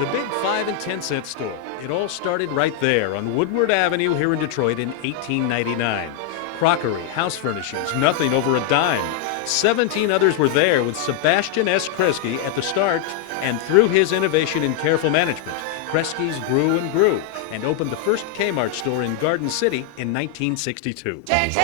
The big 5 and 10 cent store. It all started right there on Woodward Avenue here in Detroit in 1899. Crockery, house furnishings, nothing over a dime. 17 others were there with Sebastian S. Kresge at the start, and through his innovation and careful management, Kresge's grew and grew and opened the first Kmart store in Garden City in 1962. And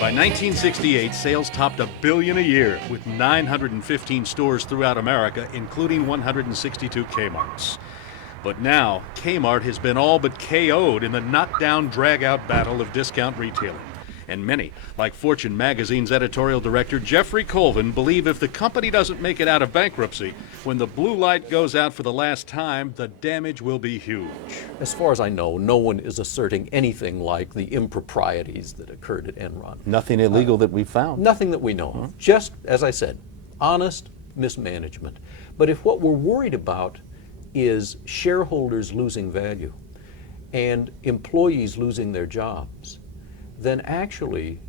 by 1968, sales topped $1 billion a year with 915 stores throughout America, including 162 Kmarts. But now, Kmart has been all but KO'd in the knockdown, drag-out battle of discount retailing. And many, like Fortune magazine's editorial director Jeffrey Colvin, believe if the company doesn't make it out of bankruptcy, when the blue light goes out for the last time, the damage will be huge. As far as I know, no one is asserting anything like the improprieties that occurred at Enron. Nothing illegal that we found. Nothing that we know of. Just, as I said, honest mismanagement. But if what we're worried about is shareholders losing value and employees losing their jobs, then actually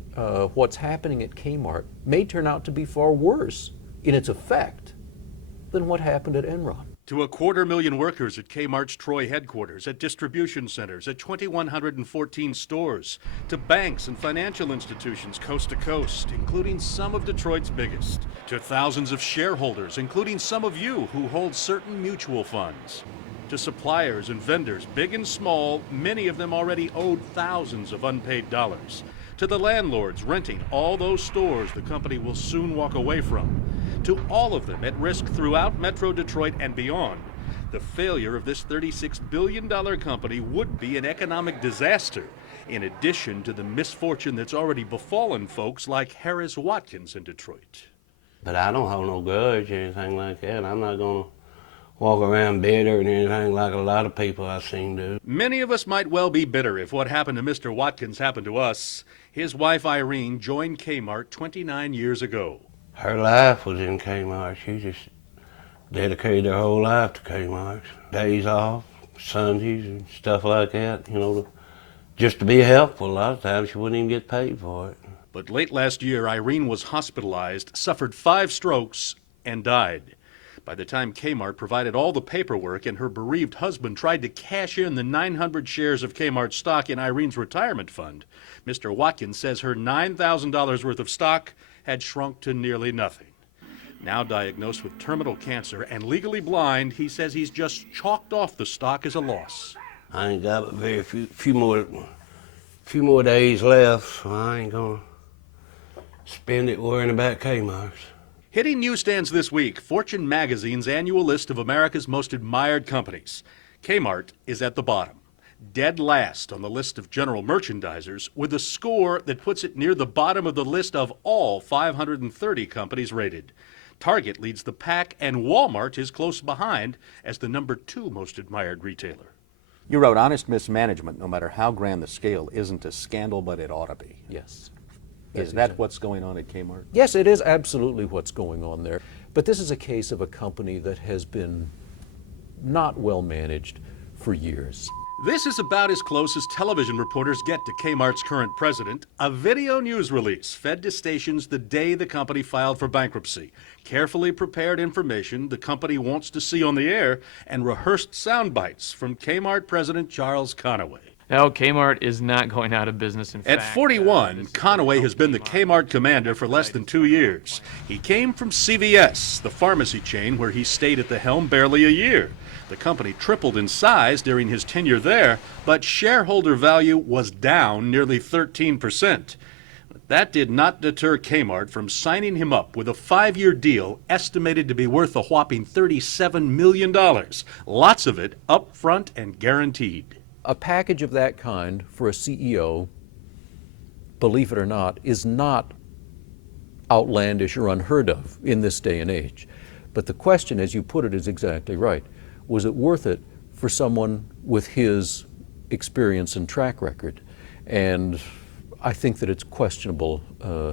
what's happening at Kmart may turn out to be far worse in its effect than what happened at Enron. To 250,000 workers at Kmart's Troy headquarters, at distribution centers, at 2,114 stores, to banks and financial institutions coast to coast, including some of Detroit's biggest, to thousands of shareholders, including some of you who hold certain mutual funds, to suppliers and vendors, big and small, many of them already owed thousands of unpaid dollars, to the landlords renting all those stores the company will soon walk away from, to all of them at risk throughout Metro Detroit and beyond. The failure of this $36 billion company would be an economic disaster, in addition to the misfortune that's already befallen folks like Harris Watkins in Detroit. But I don't hold no grudge or anything like that. I'm not going to walk around bitter and anything like a lot of people I've seen do. Many of us might well be bitter if what happened to Mr. Watkins happened to us. His wife Irene joined Kmart 29 years ago. Her life was in Kmart. She just dedicated her whole life to Kmart. Days off, Sundays and stuff like that, you know, just to be helpful. A lot of times she wouldn't even get paid for it. But late last year, Irene was hospitalized, suffered 5 strokes, and died. By the time Kmart provided all the paperwork and her bereaved husband tried to cash in the 900 shares of Kmart stock in Irene's retirement fund, Mr. Watkins says her $9,000 worth of stock had shrunk to nearly nothing. Now diagnosed with terminal cancer and legally blind, he says he's just chalked off the stock as a loss. I ain't got but very few more days left, so I ain't gonna spend it worrying about Kmart's. Hitting newsstands this week, Fortune magazine's annual list of America's most admired companies. Kmart is at the bottom, dead last on the list of general merchandisers, with a score that puts it near the bottom of the list of all 530 companies rated. Target leads the pack, and Walmart is close behind as the number 2 most admired retailer. You wrote, honest mismanagement, no matter how grand the scale, isn't a scandal, but it ought to be. Yes. Is that what's going on at Kmart? Yes, it is absolutely what's going on there. But this is a case of a company that has been not well managed for years. This is about as close as television reporters get to Kmart's current president, a video news release fed to stations the day the company filed for bankruptcy. Carefully prepared information the company wants to see on the air, and rehearsed sound bites from Kmart president Charles Conaway. No, Kmart is not going out of business. In fact, At 41, Conaway has been the Kmart commander for less than 2 years. He came from CVS, the pharmacy chain where he stayed at the helm barely a year. The company tripled in size during his tenure there, but shareholder value was down nearly 13%. That did not deter Kmart from signing him up with a 5-year deal estimated to be worth a whopping $37 million, lots of it up front and guaranteed. A package of that kind for a CEO, believe it or not, is not outlandish or unheard of in this day and age. But the question, as you put it, is exactly right. Was it worth it for someone with his experience and track record? And I think that it's questionable,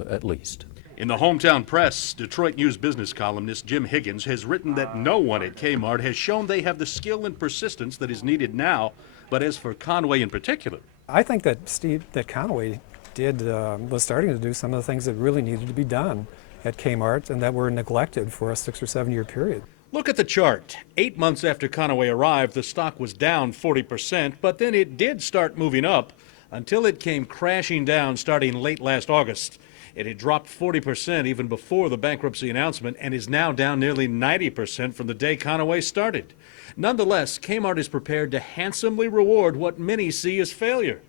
at least. In the hometown press, Detroit News business columnist Jim Higgins has written that no one at Kmart has shown they have the skill and persistence that is needed now. But as for Conaway in particular, I think that Conaway was starting to do some of the things that really needed to be done at Kmart and that were neglected for a 6 or 7 year period. Look at the chart. 8 months after Conaway arrived, the stock was down 40%, but then it did start moving up until it came crashing down starting late last August. It had dropped 40% even before the bankruptcy announcement and is now down nearly 90% from the day Conaway started. Nonetheless, Kmart is prepared to handsomely reward what many see as failure.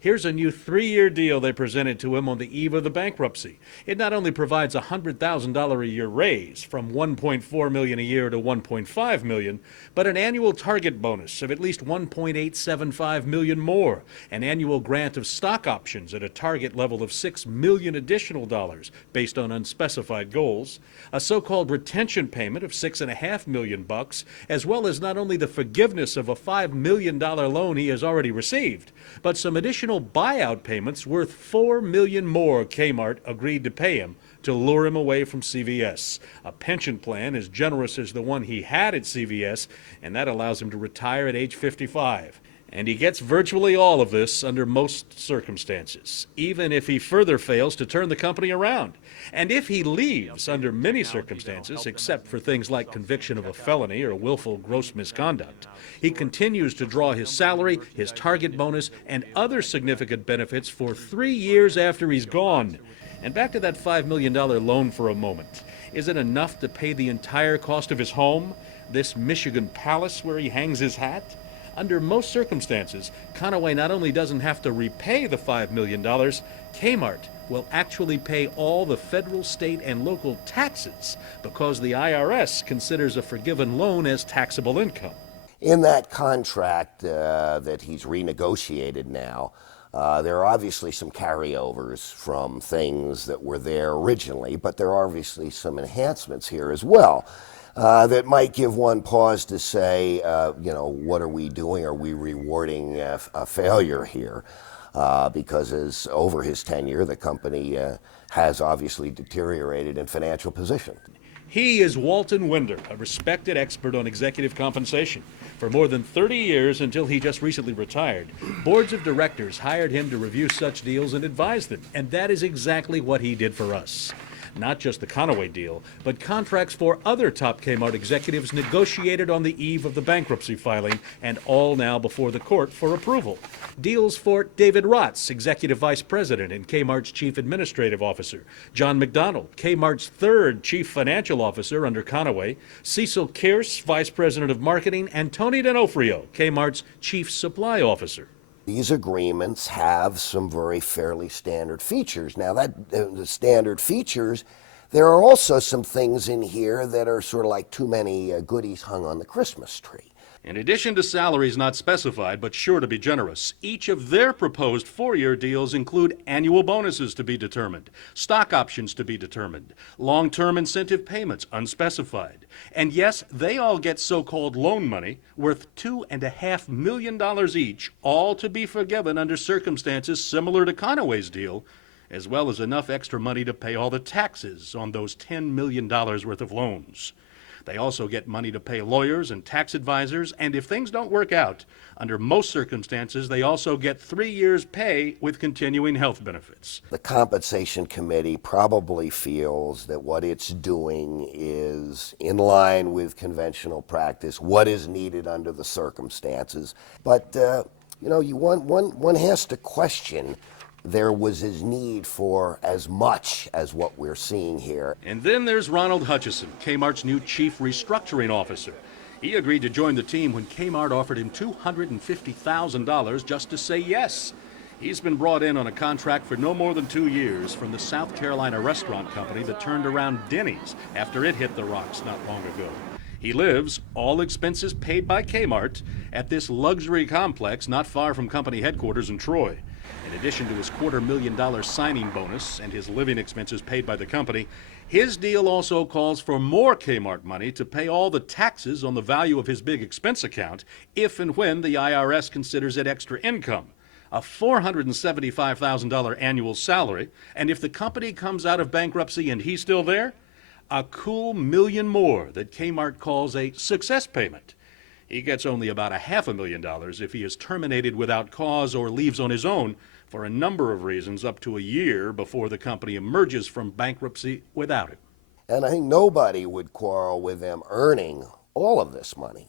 Here's a new 3-year deal they presented to him on the eve of the bankruptcy. It not only provides a $100,000 a year raise from $1.4 million a year to $1.5 million, but an annual target bonus of at least $1.875 million more, an annual grant of stock options at a target level of $6 million additional dollars based on unspecified goals, a so-called retention payment of $6.5 million bucks, as well as not only the forgiveness of a $5 million loan he has already received, but some additional buyout payments worth $4 million more Kmart agreed to pay him to lure him away from CVS. A pension plan as generous as the one he had at CVS, and that allows him to retire at age 55. And he gets virtually all of this under most circumstances, even if he further fails to turn the company around. And if he leaves under many circumstances, except for things like conviction of a felony or willful gross misconduct, he continues to draw his salary, his target bonus, and other significant benefits for 3 years after he's gone. And back to that $5 million loan for a moment. Is it enough to pay the entire cost of his home, this Michigan palace where he hangs his hat? Under most circumstances, Conaway not only doesn't have to repay the $5 million, Kmart will actually pay all the federal, state, and local taxes because the IRS considers a forgiven loan as taxable income. In that contract that he's renegotiated now, there are obviously some carryovers from things that were there originally, but there are obviously some enhancements here as well. That might give one pause to say, what are we doing? Are we rewarding a failure here? Because over his tenure, the company has obviously deteriorated in financial position. He is Walton Winder, a respected expert on executive compensation. For more than 30 years, until he just recently retired, boards of directors hired him to review such deals and advise them, and that is exactly what he did for us. Not just the Conaway deal, but contracts for other top Kmart executives negotiated on the eve of the bankruptcy filing and all now before the court for approval. Deals for David Rotz, Executive Vice President and Kmart's Chief Administrative Officer, John McDonald, Kmart's third Chief Financial Officer under Conaway, Cecil Kearse, Vice President of Marketing, and Tony D'Onofrio, Kmart's Chief Supply Officer. These agreements have some very fairly standard features. Now, the standard features, there are also some things in here that are sort of like too many goodies hung on the Christmas tree. In addition to salaries not specified but sure to be generous, each of their proposed 4-year deals include annual bonuses to be determined, stock options to be determined, long-term incentive payments unspecified. And yes, they all get so-called loan money worth $2.5 million each, all to be forgiven under circumstances similar to Conaway's deal, as well as enough extra money to pay all the taxes on those $10 million worth of loans. They also get money to pay lawyers and tax advisors, and if things don't work out, under most circumstances, they also get 3 years' pay with continuing health benefits. The compensation committee probably feels that what it's doing is in line with conventional practice, what is needed under the circumstances. But, one has to question there was his need for as much as what we're seeing here. And then there's Ronald Hutchison, Kmart's new Chief Restructuring Officer. He agreed to join the team when Kmart offered him $250,000 just to say yes. He's been brought in on a contract for no more than 2 years from the South Carolina restaurant company that turned around Denny's after it hit the rocks not long ago. He lives, all expenses paid by Kmart, at this luxury complex not far from company headquarters in Troy. In addition to his $250,000 signing bonus and his living expenses paid by the company, his deal also calls for more Kmart money to pay all the taxes on the value of his big expense account if and when the IRS considers it extra income, a $475,000 annual salary, and if the company comes out of bankruptcy and he's still there, a cool $1 million more that Kmart calls a success payment. He gets only about $500,000 if he is terminated without cause or leaves on his own for a number of reasons up to a year before the company emerges from bankruptcy without him. And I think nobody would quarrel with them earning all of this money.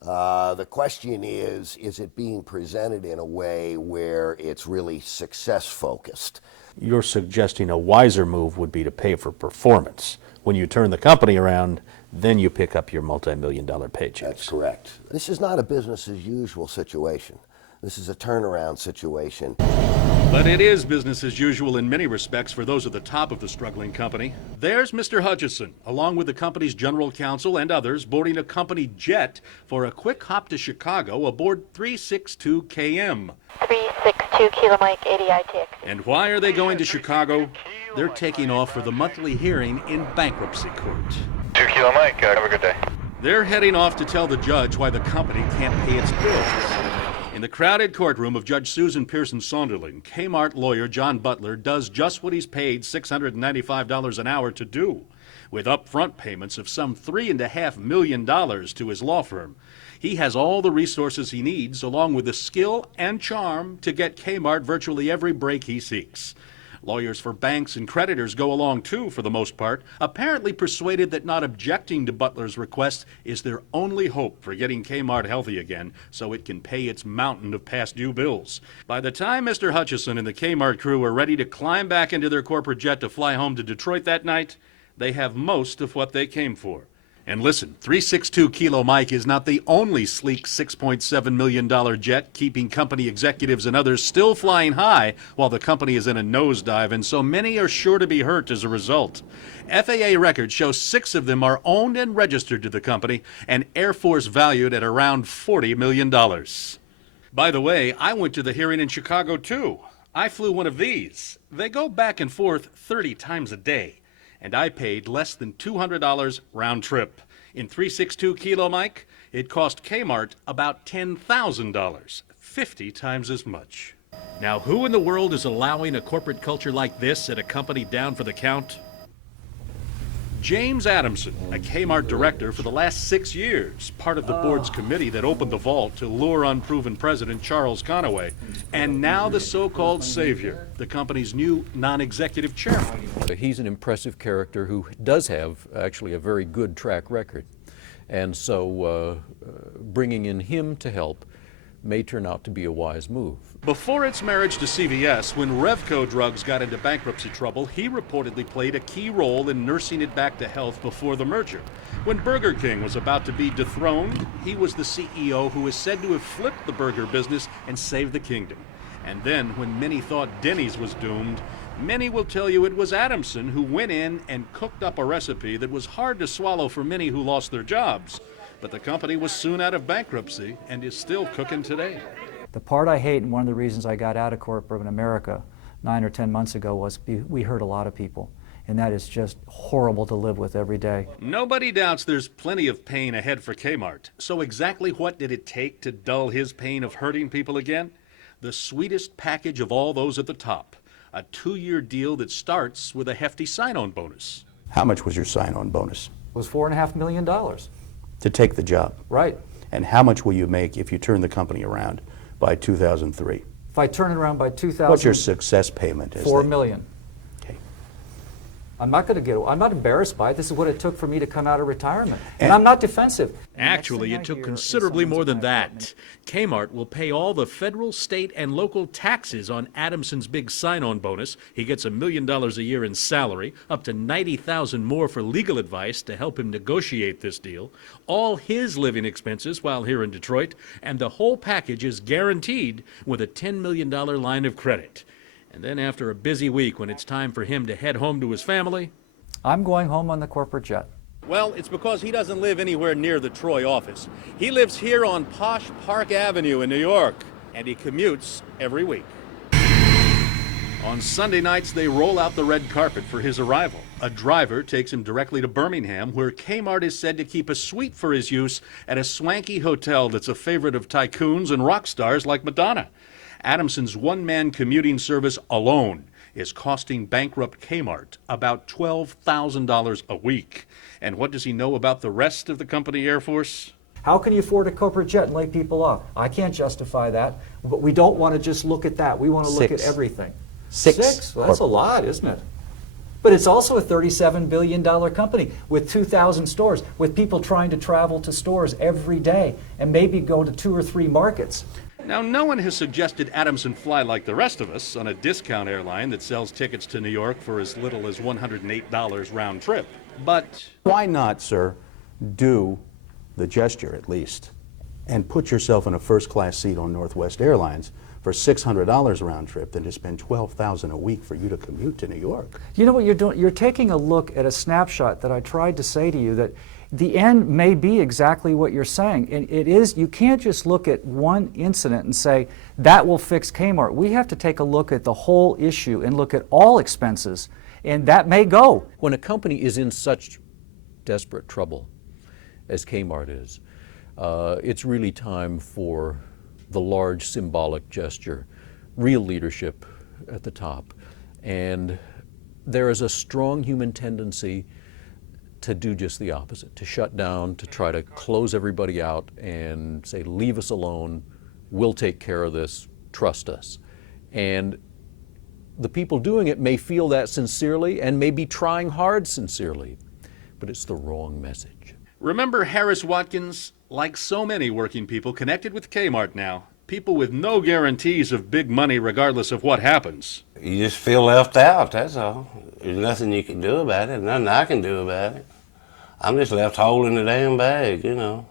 The question is it being presented in a way where it's really success focused? You're suggesting a wiser move would be to pay for performance. When you turn the company around, then you pick up your multi-million-dollar paychecks. That's correct. This is not a business as usual situation. This is a turnaround situation. But it is business as usual in many respects for those at the top of the struggling company. There's Mr. Hutchison, along with the company's general counsel and others, boarding a company jet for a quick hop to Chicago aboard 362 KM. 362 Kilo Mike 80 ITX. And why are they going to Chicago? They're taking off for the monthly hearing in bankruptcy court. 2 Kilo Mike, have a good day. They're heading off to tell the judge why the company can't pay its bills. In the crowded courtroom of Judge Susan Pearson Saunderling, Kmart lawyer John Butler does just what he's paid $695 an hour to do, with upfront payments of some $3.5 million to his law firm. He has all the resources he needs, along with the skill and charm to get Kmart virtually every break he seeks. Lawyers for banks and creditors go along too, for the most part, apparently persuaded that not objecting to Butler's request is their only hope for getting Kmart healthy again so it can pay its mountain of past due bills. By the time Mr. Hutchison and the Kmart crew are ready to climb back into their corporate jet to fly home to Detroit that night, they have most of what they came for. And listen, 362 Kilo Mike is not the only sleek $6.7 million jet keeping company executives and others still flying high while the company is in a nosedive, and so many are sure to be hurt as a result. FAA records show 6 of them are owned and registered to the company, and Air Force valued at around $40 million. By the way, I went to the hearing in Chicago too. I flew one of these. They go back and forth 30 times a day. And I paid less than $200 round trip. In 362 Kilo Mike, it cost Kmart about $10,000, 50 times as much. Now, who in the world is allowing a corporate culture like this at a company down for the count? James Adamson, a Kmart director for the last 6 years, part of the board's committee that opened the vault to lure unproven president Charles Conaway, and now the so-called savior, the company's new non-executive chairman. He's an impressive character who does have actually a very good track record. And so bringing in him to help may turn out to be a wise move. Before its marriage to CVS, when Revco Drugs got into bankruptcy trouble, he reportedly played a key role in nursing it back to health before the merger. When Burger King was about to be dethroned, he was the CEO who is said to have flipped the burger business and saved the kingdom. And then, when many thought Denny's was doomed, many will tell you it was Adamson who went in and cooked up a recipe that was hard to swallow for many who lost their jobs. But the company was soon out of bankruptcy and is still cooking today. The part I hate, and one of the reasons I got out of corporate America 9 or 10 months ago, was we hurt a lot of people. And that is just horrible to live with every day. Nobody doubts there's plenty of pain ahead for Kmart. So exactly what did it take to dull his pain of hurting people again? The sweetest package of all those at the top. A 2-year deal that starts with a hefty sign-on bonus. How much was your sign-on bonus? It was $4.5 million. To take the job? Right. And how much will you make if you turn the company around by 2003? If I turn it around by 2000, what's your success payment? $4 million. Okay. I'm not embarrassed by it. This is what it took for me to come out of retirement. And I'm not defensive. Actually, it took considerably more than that. Kmart will pay all the federal, state, and local taxes on Adamson's big sign-on bonus. He gets $1 million a year in salary, up to $90,000 more for legal advice to help him negotiate this deal, all his living expenses while here in Detroit, and the whole package is guaranteed with a $10 million line of credit. And then after a busy week, when it's time for him to head home to his family, I'm going home on the corporate jet. well, it's because he doesn't live anywhere near the Troy office. He lives here on posh Park Avenue in New York, and he commutes every week. On Sunday nights, they roll out the red carpet for his arrival. A driver takes him directly to Birmingham, where Kmart is said to keep a suite for his use at a swanky hotel that's a favorite of tycoons and rock stars like Madonna. Adamson's one-man commuting service alone is costing bankrupt Kmart about $12,000 a week. And what does he know about the rest of the company Air Force? How can you afford a corporate jet and lay people off? I can't justify that, but we don't want to just look at that. We want to look at everything. Six. Well, that's a lot, isn't it? But it's also a $37 billion company with 2,000 stores, with people trying to travel to stores every day and maybe go to 2 or 3 markets. Now, no one has suggested Adamson fly like the rest of us on a discount airline that sells tickets to New York for as little as $108 round trip. But Why not, sir, do the gesture at least and put yourself in a first-class seat on Northwest Airlines for $600 a round trip than to spend $12,000 a week for you to commute to New York? You know what you're doing? You're taking a look at a snapshot that I tried to say to you, that the end may be exactly what you're saying. And it is, you can't just look at one incident and say, that will fix Kmart. We have to take a look at the whole issue and look at all expenses, and that may go. When a company is in such desperate trouble as Kmart is, it's really time for the large symbolic gesture, real leadership at the top. And there is a strong human tendency to do just the opposite, to shut down, to try to close everybody out and say, leave us alone, we'll take care of this, trust us. And the people doing it may feel that sincerely and may be trying hard sincerely, but it's the wrong message. remember Harris Watkins? Like so many working people connected with Kmart now, people with no guarantees of big money regardless of what happens. You just feel left out, that's all. There's nothing you can do about it, nothing I can do about it. I'm just left holding the damn bag, you know.